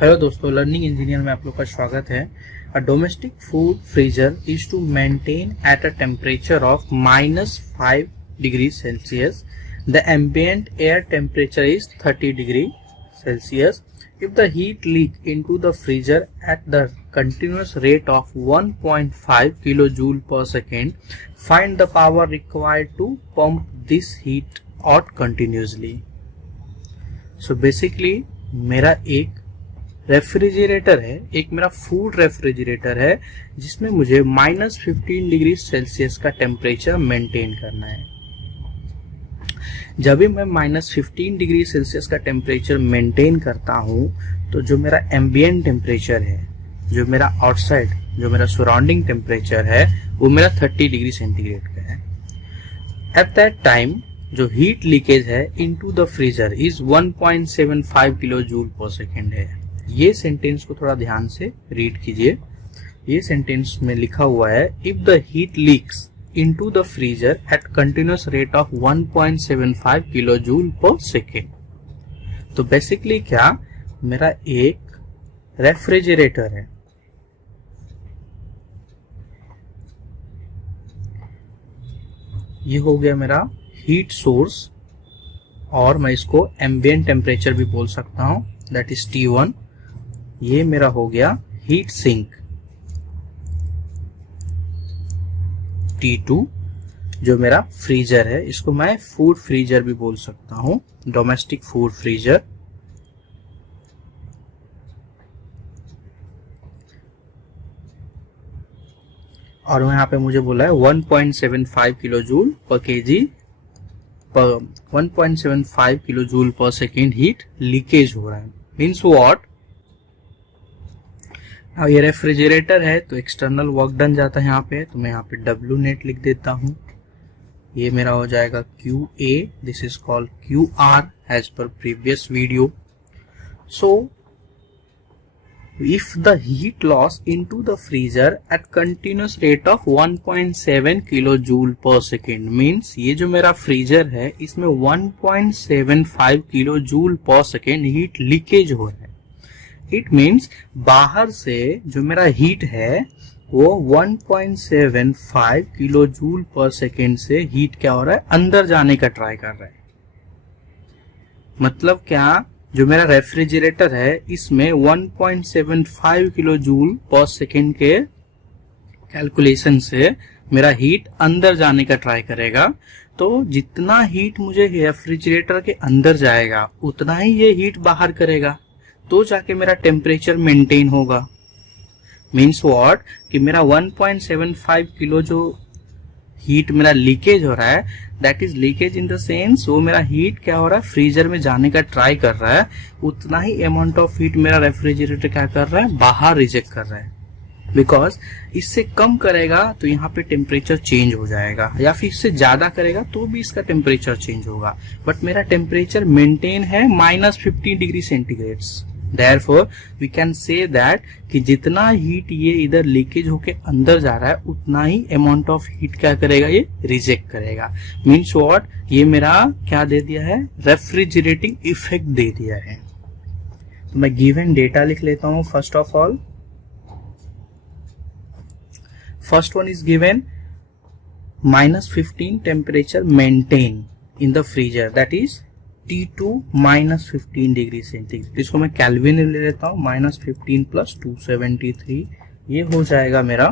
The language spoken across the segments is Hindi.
हेलो दोस्तों, लर्निंग इंजीनियर में आप लोग का स्वागत है। A domestic food freezer is to maintain at a temperature of -5 degree Celsius. The ambient air temperature is 30 degree Celsius. If the heat leak into the freezer at the continuous rate of 1.5 kilojoule per second, find the power required to pump this heat out continuously. So basically मेरा एक रेफ्रिजरेटर है, एक मेरा फूड रेफ्रिजरेटर है जिसमें मुझे -15 डिग्री सेल्सियस का टेम्परेचर मेंटेन करना है। जब भी मैं -15 डिग्री सेल्सियस का टेम्परेचर मेंटेन करता हूँ तो जो मेरा एम्बिएंट टेम्परेचर है, जो मेरा आउटसाइड, जो मेरा सराउंडिंग टेम्परेचर है, वो मेरा 30 डिग्री सेंटीग्रेड का है। एट दैट टाइम जो हीट लीकेज है into the freezer is 1.75 kilo joule per second है। ये सेंटेंस को थोड़ा ध्यान से रीड कीजिए। ये सेंटेंस में लिखा हुआ है, if the heat leaks into the freezer at continuous rate of 1.75 kilojoule per second. तो बेसिकली क्या, मेरा एक रेफ्रिजरेटर है, ये हो गया मेरा हीट सोर्स, और मैं इसको एम्बिएंट टेम्परेचर भी बोल सकता हूं, दैट इज T1। ये मेरा हो गया हीट सिंक T2, जो मेरा फ्रीजर है, इसको मैं फूड फ्रीजर भी बोल सकता हूं, डोमेस्टिक फूड फ्रीजर। और यहाँ पे मुझे बोला है 1.75 किलो जूल पर केजी पर 1.75 kilo joule per second heat leakage हो रहा है। मीन्स व्हाट, अब ये रेफ्रिजरेटर है तो एक्सटर्नल वर्क डन जाता है यहाँ पे, तो मैं यहाँ पे W नेट लिख देता हूँ। ये मेरा हो जाएगा QA, this is called QR as per previous video. So if the heat loss into the freezer at continuous rate of 1.7 kilo joule per second, means ये जो मेरा फ्रीजर है इसमें 1.75 kilo joule per second heat leakage हो रहा है। इट मीन्स बाहर से जो मेरा हीट है वो 1.75 किलो जूल पर सेकेंड से हीट क्या हो रहा है, अंदर जाने का ट्राई कर रहा है। मतलब क्या, जो मेरा रेफ्रिजरेटर है इसमें 1.75 किलो जूल पर सेकेंड के कैलकुलेशन से मेरा हीट अंदर जाने का ट्राई करेगा। तो जितना हीट मुझे रेफ्रिजरेटर के अंदर जाएगा उतना ही ये हीट बाहर करेगा, तो जाके मेरा टेम्परेचर मेंटेन होगा। मीन्स व्हाट, कि मेरा 1.75 किलो जो हीट मेरा लीकेज हो रहा है, that is leakage in the sense वो मेरा हीट क्या हो रहा है, फ्रीजर में जाने का ट्राई कर रहा है, उतना ही अमाउंट ऑफ हीट मेरा रेफ्रिजरेटर क्या कर रहा है, बाहर रिजेक्ट कर रहा है। बिकॉज इससे कम करेगा तो यहाँ पे टेम्परेचर चेंज हो जाएगा, या फिर इससे ज्यादा करेगा तो भी इसका टेम्परेचर चेंज होगा। बट मेरा टेम्परेचर मेंटेन है -15 degree centigrade. Therefore, we can say that कि जितना हीट ये इधर लीकेज होके अंदर जा रहा है उतना ही अमाउंट ऑफ हीट क्या करेगा, ये रिजेक्ट करेगा। मीन्स व्हाट, ये मेरा क्या दे दिया है, रेफ्रिजरेटिंग इफेक्ट दे दिया है। तो मैं गिवन डेटा लिख लेता हूं। First of all, first one is given -15 temperature maintain in the freezer, that is T2 -15 degree centigrade. इसको मैं केल्विन ले लेता हूँ, -15 + 273, ये हो जाएगा मेरा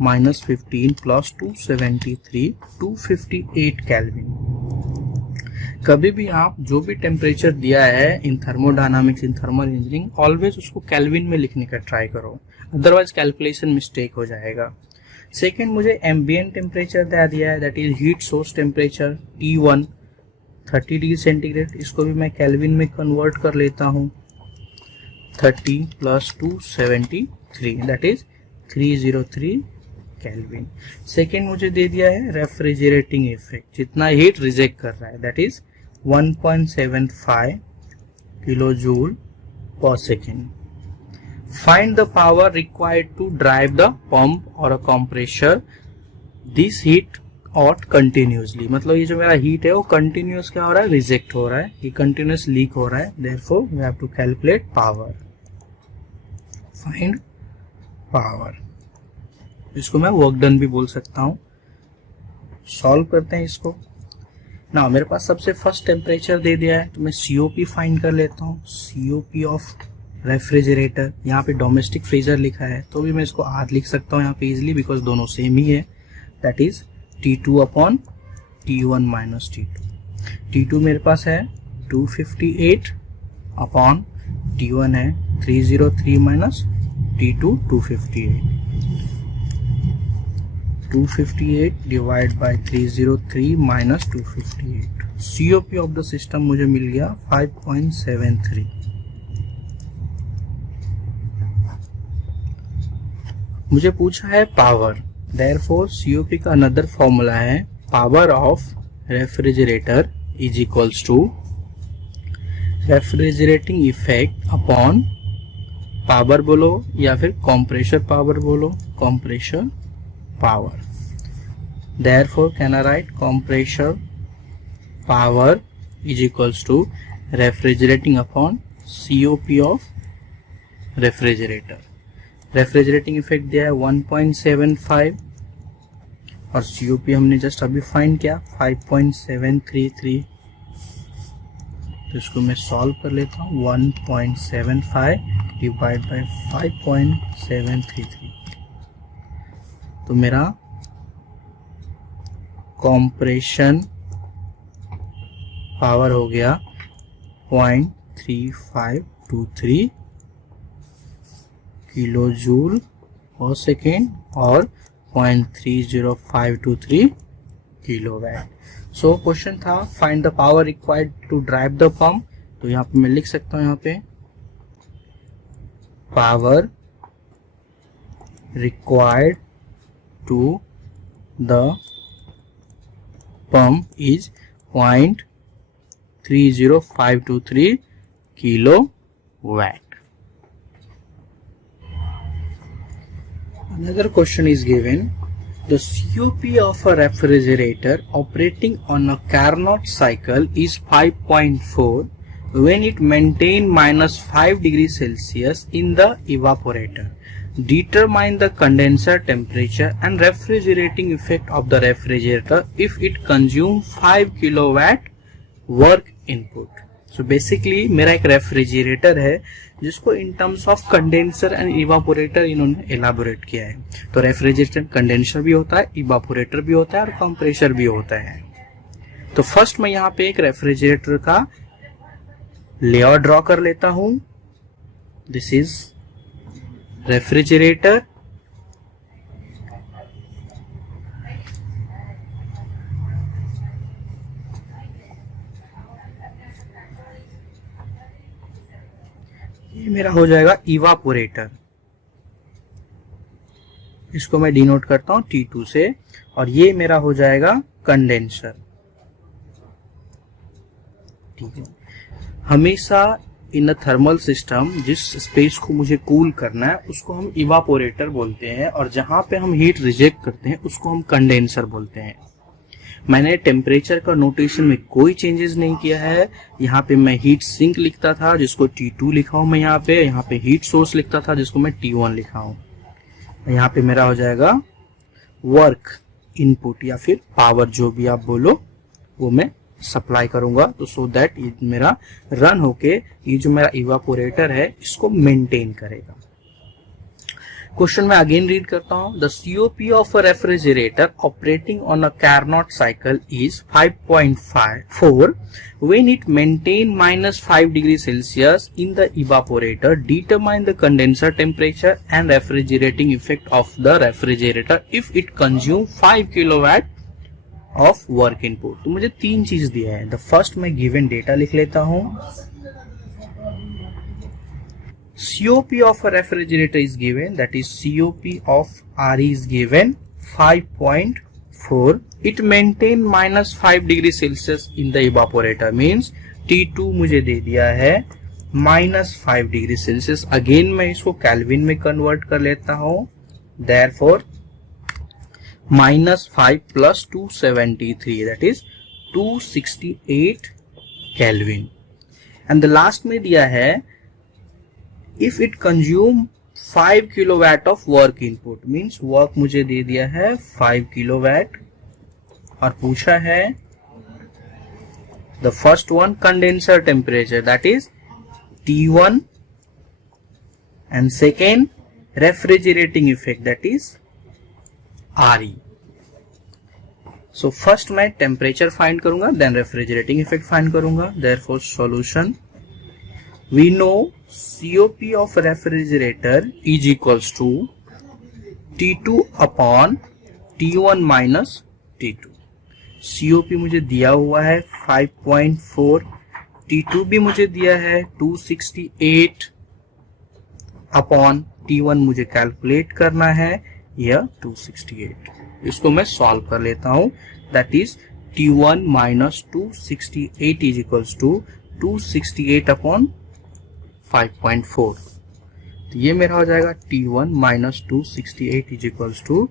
-15 + 273 258 केल्विन। कभी भी आप जो भी टेम्परेचर दिया है in thermodynamics, in thermal engineering, always उसको केल्विन में लिखने का ट्राई करो, अदरवाइज कैलकुलेशन मिस्टेक हो जाएगा। सेकेंड, मुझे एम्बिएंट टेम्परेचर दे दिया है, that is heat source temperature T1 30 degree centigrade. इसको भी मैं केल्विन में कन्वर्ट कर लेता हूँ, 30 + 273, दैट इज 303 केल्विन। सेकेंड मुझे दे दिया है रेफ्रिजरेटिंग इफेक्ट, जितना हीट रिजेक्ट कर रहा है, that is 1.75 kilo joule per second. Find the power required to drive the pump और अ कंप्रेसर। दिस हीट और कंटिन्यूसली, मतलब ये जो मेरा हीट है वो कंटिन्यूस क्या हो रहा है, रिजेक्ट हो रहा है, ये कंटिन्यूस लीक हो रहा है, therefore we have to calculate power, find power. इसको मैं वर्क डन भी बोल सकता हूँ। सॉल्व करते हैं इसको ना। मेरे पास सबसे फर्स्ट टेम्परेचर दे दिया है तो मैं COP फाइंड कर लेता हूँ। COP ऑफ रेफ्रिजरेटर, यहाँ पे डोमेस्टिक फ्रीजर लिखा है तो भी मैं इसको R लिख सकता हूँ यहाँ पे इजिली, बिकॉज दोनों सेम ही है। That is T2 upon T1 minus T2। T2 मेरे पास है 258 अपॉन T1 है 303 minus T2 258 divide by 303 minus 258। COP of the system मुझे मिल गया 5.73। मुझे पूछा है पावर, देयरफॉर COP का अनदर फॉर्मूला है power of refrigerator is equals to refrigerating effect upon power बोलो या फिर कंप्रेसर पावर बोलो, compressor power. Therefore can I write compressor power is equals to refrigerating upon COP of refrigerator। Refrigerating effect दिया है 1.75 और COP हमने जस्ट अभी फाइंड किया 5.733। तो इसको मैं सॉल्व कर लेता हूँ। 1.75 डिवाइड बाय 5.733, तो मेरा कॉम्प्रेशन पावर हो गया 0.3523 किलो जूल पर सेकेंड और 0.30523 किलोवाट। सो क्वेश्चन था find the power required to drive the pump. तो यहाँ पे मैं लिख सकता हूँ यहाँ पे power required to the pump is 0.30523 kilowatt. Another question is given. The COP of a refrigerator operating on a Carnot cycle is 5.4 when it maintains -5 degrees Celsius in the evaporator. Determine the condenser temperature and refrigerating effect of the refrigerator if it consumes 5 kilowatt work input। So basically मेरा एक रेफ्रिजरेटर है जिसको in terms of condenser and evaporator इन्होंने एलाबोरेट किया है। तो रेफ्रिजरेटर कंडेंसर भी होता है, इवापोरेटर भी होता है और कंप्रेसर भी होता है। तो फर्स्ट मैं यहाँ पे एक रेफ्रिजरेटर का लेआउट ड्रॉ कर लेता हूं। दिस इज रेफ्रिजरेटर, ये मेरा हो जाएगा इवापोरेटर, इसको मैं डिनोट करता हूं T2 से, और ये मेरा हो जाएगा कंडेंसर। ठीक है, हमेशा इन अ थर्मल सिस्टम जिस स्पेस को मुझे कूल करना है उसको हम इवापोरेटर बोलते हैं, और जहां पे हम हीट रिजेक्ट करते हैं उसको हम कंडेंसर बोलते हैं। मैंने टेम्परेचर का नोटेशन में कोई चेंजेस नहीं किया है। यहाँ पे मैं हीट सिंक लिखता था जिसको T2 लिखा हूं मैं, यहाँ पे हीट सोर्स लिखता था जिसको मैं T1 लिखा हूं। यहाँ पे मेरा हो जाएगा वर्क इनपुट या फिर पावर, जो भी आप बोलो वो मैं सप्लाई करूंगा, तो सो दैट ये मेरा रन होके ये जो मेरा इवापोरेटर है इसको मेंटेन करेगा। क्वेश्चन में अगेन रीड करता हूं। The COP of a refrigerator operating on a Carnot cycle is 5.4 when it maintain -5 degree Celsius in the evaporator. Determine the condenser temperature and refrigerating effect of the refrigerator if it consume 5 kilowatt of work input. तो मुझे तीन चीज दिया है। द फर्स्ट मैं गिवन डेटा लिख लेता हूं। COP of a refrigerator is given, that is COP of RE is given 5.4। It maintain -5 degree Celsius in the evaporator, means T2 मुझे दे दिया है -5 डिग्री सेल्सियस। अगेन मैं इसको केल्विन में कन्वर्ट कर लेता हूं। Therefore -5 plus 273, that is 268 Kelvin. And the last में दिया है if it consume 5 kilowatt of work input, means work मुझे दे दिया है 5 किलोवाट और पूछा है the first one condenser temperature, that is T1, and second refrigerating effect, that is RE. So first मैं temperature find करूंगा, then refrigerating effect find करूंगा. Therefore solution, we know COP of refrigerator is equals to T2 upon T1 minus T2. COP मुझे दिया हुआ है 5.4, T2 भी मुझे दिया है 268 अपॉन T1 मुझे कैलकुलेट करना है यह 268. इसको मैं सॉल्व कर लेता हूं. That is T1 minus 268 is equals to 268 upon 5.4. तो ये मेरा हो जाएगा T1 minus 268 is equals to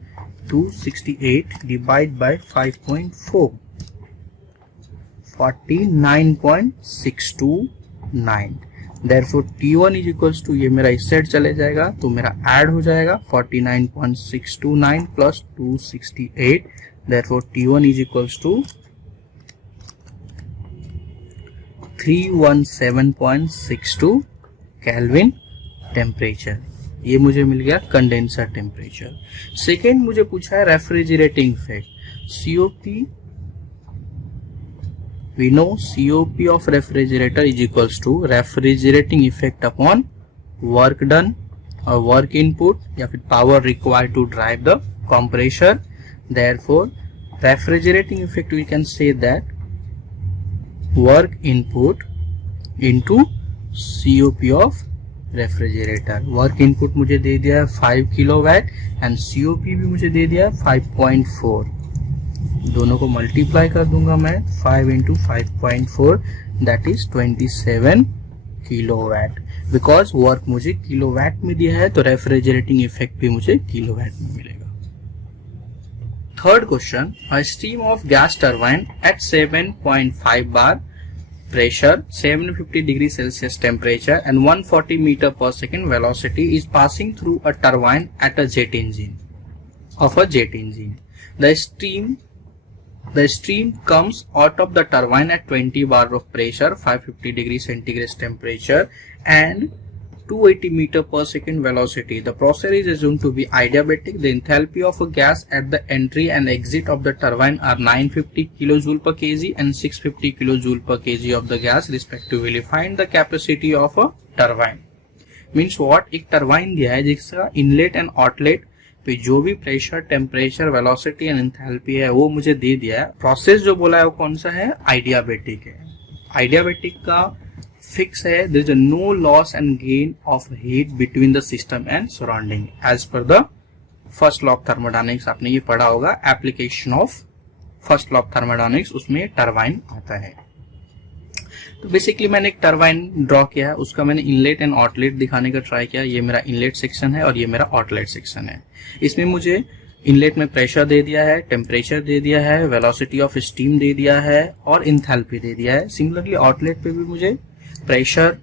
268 divide by 5.4, 49.629. Therefore T1 is equals to, ये मेरा इस साइड चले जाएगा तो मेरा ऐड हो जाएगा 49.629 plus 268. Therefore T1 is equals to 317.62 kelvin temperature. ये मुझे मिल गया कंडेंसर टेम्परेचर. सेकेंड मुझे पूछा है refrigerating effect. COP, we know COP of refrigerator is equals to refrigerating effect upon work done or work input या फिर power required to drive the compressor. Therefore refrigerating effect we can say that work input into COP of refrigerator. Work input मुझे दे दिया है 5 किलोवाट एंड COP भी मुझे दे दिया है 5.4. दोनों को मल्टीप्लाई कर दूंगा मैं 5 into 5.4, that is 27 kilowatt. Because work मुझे किलोवाट में दिया है तो रेफ्रिजरेटिंग इफेक्ट भी मुझे किलोवाट में मिलेगा. Third question, a steam of gas turbine at 7.5 bar pressure, 750 degree Celsius temperature and 140 meter per second velocity is passing through a turbine at a jet engine. The stream comes out of the turbine at 20 bar of pressure, 550 degree centigrade temperature and 280 meter per second velocity. The process is assumed to be adiabatic. The enthalpy of a gas at the entry and exit of the turbine are 950 kilojoule per kg and 650 kilojoule per kg of the gas respectively. Find the capacity of a turbine. Means what? एक टरबाइन दिया है जिसका इनलेट एंड आउटलेट पे जो भी pressure, temperature, velocity and enthalpy है वो मुझे दे दिया है. प्रोसेस जो बोला है वो कौन सा है? आइडियाबेटिक है. आइडियाबेटिक का फिक्स है, there is a no loss and gain of heat between the system and surrounding as per the first law of thermodynamics. आपने ये पढ़ा होगा, application of first law of thermodynamics, उसमें टरबाइन आता है. तो बेसिकली मैंने एक टरबाइन ड्रॉ किया है, उसका मैंने इनलेट एंड आउटलेट दिखाने का ट्राई किया. ये मेरा इनलेट सेक्शन है और ये मेरा आउटलेट सेक्शन है. इसमें मुझे इनलेट में प्रेशर दे दिया है, टेम्परेचर दे दिया है, वेलोसिटी ऑफ स्टीम दे दिया है और इंथैल्पी दे दिया है. सिमिलरली आउटलेट पे भी मुझे pressure,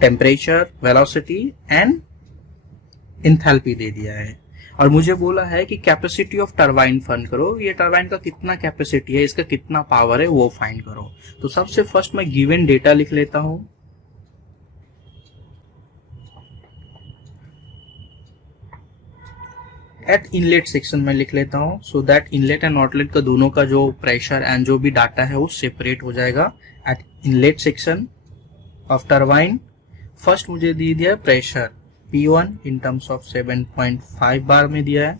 temperature, velocity and enthalpy दे दिया है और मुझे बोला है कि कैपेसिटी ऑफ टरबाइन फाइंड करो. ये टरबाइन का कितना कैपेसिटी है, इसका कितना पावर है वो फाइंड करो. तो सबसे फर्स्ट मैं गिवन डेटा लिख लेता हूं. एट इनलेट सेक्शन में लिख लेता हूं so that inlet and outlet का दोनों का जो प्रेशर एंड जो भी डाटा है वो सेपरेट हो जाएगा. Eight inlet section of turbine first मुझे दे दिया है pressure P1 in terms of 7.5 बार में दिया है.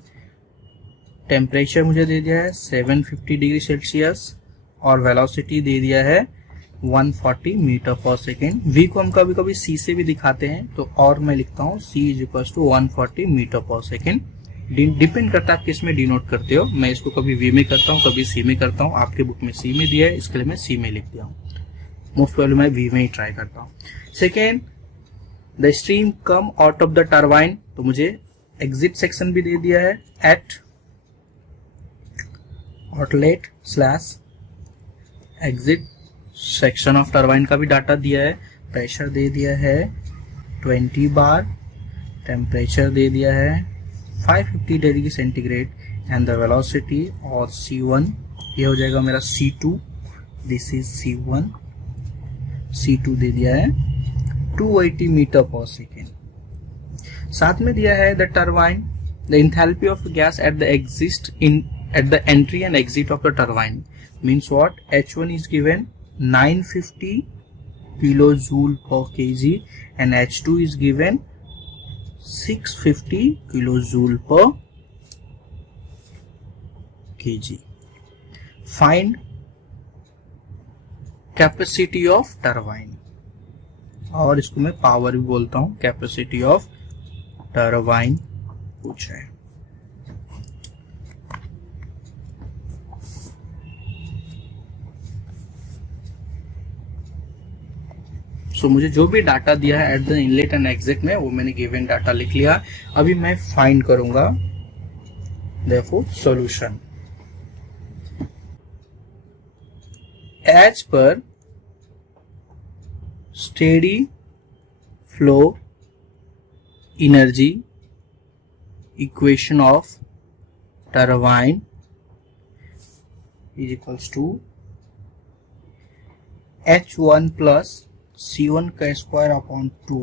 टेम्परेचर मुझे दे दिया है 750 डिग्री सेल्सियस और वेलोसिटी दे दिया है 140 मीटर पर सेकेंड. V को हम कभी कभी C से भी दिखाते हैं तो और मैं लिखता हूँ C is equal to 140 metre per second. Depend करता है आप किस में डिनोट करते हो. मैं इसको कभी V में करता हूँ, कभी C में करता हूँ. आपके बुक में C में दिया है, इसके लिए मैं C में लिख दिया हूँ. मोस्ट प्रॉब्लम मैं V में ही ट्राई करता हूँ. Second, the stream come out of the turbine, तो मुझे एग्जिट सेक्शन भी दे दिया है eight outlet slash exit section of turbine का भी डाटा दिया है, प्रेशर दे दिया है 20 बार, टेम्परेचर दे दिया है 550 degree centigrade and the velocity और C1 ये हो जाएगा मेरा C2, this is C1, C2 दे दिया है 280 मीटर पर सेकेंड। साथ में दिया है the turbine, the enthalpy of gas at the entry and exit of the turbine means what, H1 is given 950 kilojoule per kg and H2 is given 650 kilojoule per kg. Find capacity of turbine, और इसको मैं पावर भी बोलता हूं, कैपेसिटी ऑफ टरबाइन पूछा है। सो मुझे जो भी डाटा दिया है at the inlet and exit में वो मैंने गिवन डाटा लिख लिया। अभी मैं फाइंड करूंगा therefore solution. As per steady flow energy equation of turbine is equals to H1 plus C1 का square upon 2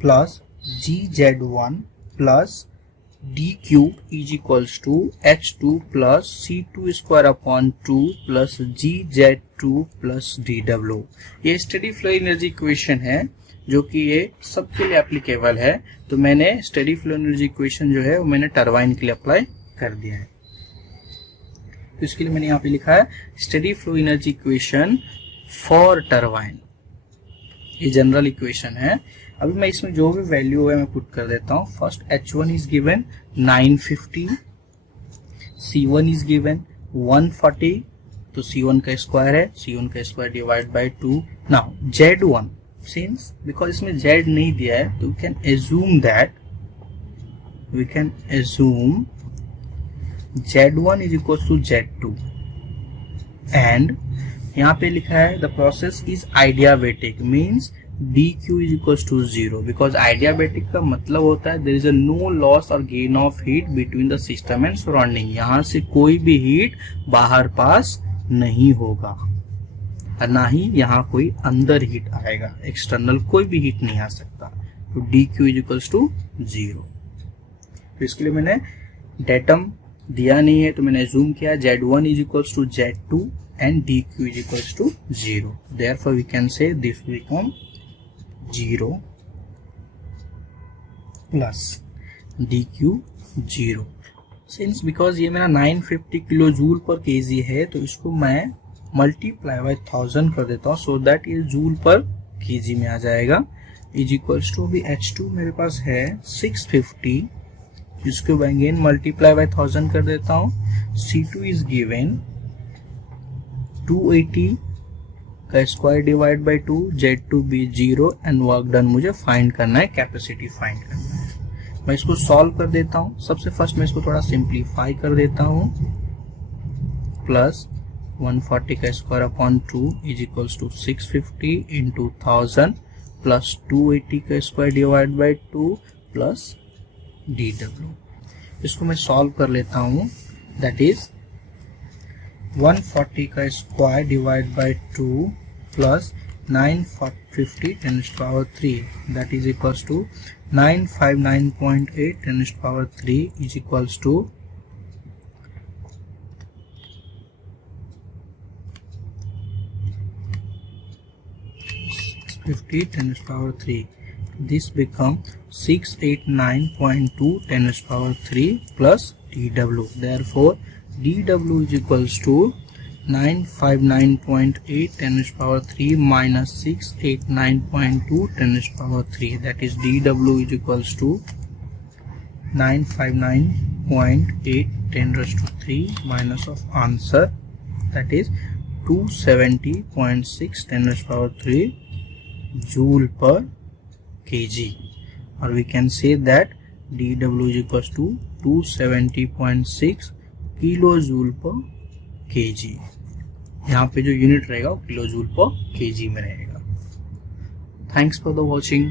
plus GZ1 plus DQ is equals to H2 plus C2 square upon 2 plus GZ2 plus DW। ये स्टेडी फ्लो एनर्जी इक्वेशन है जो कि ये सबके लिए एप्लीकेबल है। तो मैंने स्टेडी फ्लो एनर्जी इक्वेशन जो है वो मैंने टरबाइन के लिए अप्लाई कर दिया है। तो इसके लिए मैंने यहाँ पे लिखा है steady flow energy equation for turbine, ये जनरल इक्वेशन है। अभी मैं इसमें जो भी वैल्यू है मैं पुट कर देता हूं। First H1 is given 950, C1 is given 140, तो C1 का स्क्वायर है, C1 का square divide by 2। Now Z1 since because इसमें Z नहीं दिया है तो we can assume Z1 is equal to Z2 and यहाँ पे लिखा है the process is adiabatic means DQ is equal to 0 because adiabatic का मतलब होता है there is a no loss और gain of heat between the system and surrounding. यहाँ से कोई भी हीट बाहर पास नहीं होगा और ना ही यहाँ कोई अंदर हीट आएगा, एक्सटर्नल कोई भी हीट नहीं आ सकता। तो DQ इज इक्वल टू 0। तो इसके लिए मैंने डेटम दिया नहीं है तो मैंने एज्यूम किया Z1 is equals to Z2 and DQ is equals to 0. Therefore, we can say this will become 0 plus DQ 0. Since because ये मेरा 950 किलो जूल पर kg है तो इसको मैं मल्टीप्लाई बाय 1000 कर देता हूँ सो दैट ये जूल पर kg में आ जाएगा। इज इक्वल्स टू अभी H2 मेरे पास है 650, इसको अगेन मल्टीप्लाई बाय 1000 कर देता हूँ। C2 इज गिवन 280 का स्क्वायर डिवाइड बाय 2, Z2 भी 0 एंड वर्क डन मुझे फाइंड करना है, कैपेसिटी फाइंड करना है। मैं इसको सॉल्व कर देता हूँ। सबसे फर्स्ट मैं इसको थोड़ा सिंप्लीफाई कर देता हूँ। प्लस 140 का square upon 2 is equals to 650 into 1000 plus 280 का square divide by 2 plus DW। इसको मैं सॉल्व कर लेता हूँ। दैट इज 140 का square divide by 2 plus 950 10 to power 3 that is equals to 959.8 10 to power 3 is equals to 650 10 to power 3. This becomes 689.2 10 to power 3 plus DW. Therefore, DW is equals to 959.8 10 to power 3 minus 689.2 10 to power 3. That is DW is equals to 959.8 10 raised to 3 minus of answer, that is 270.6 10 raised to power 3 joule per kg, or we can say that DW is equals to 270.6 kilojoule per KG. यहाँ पे जो यूनिट रहेगा वो किलो जूल पर केजी में रहेगा। Thanks for the watching.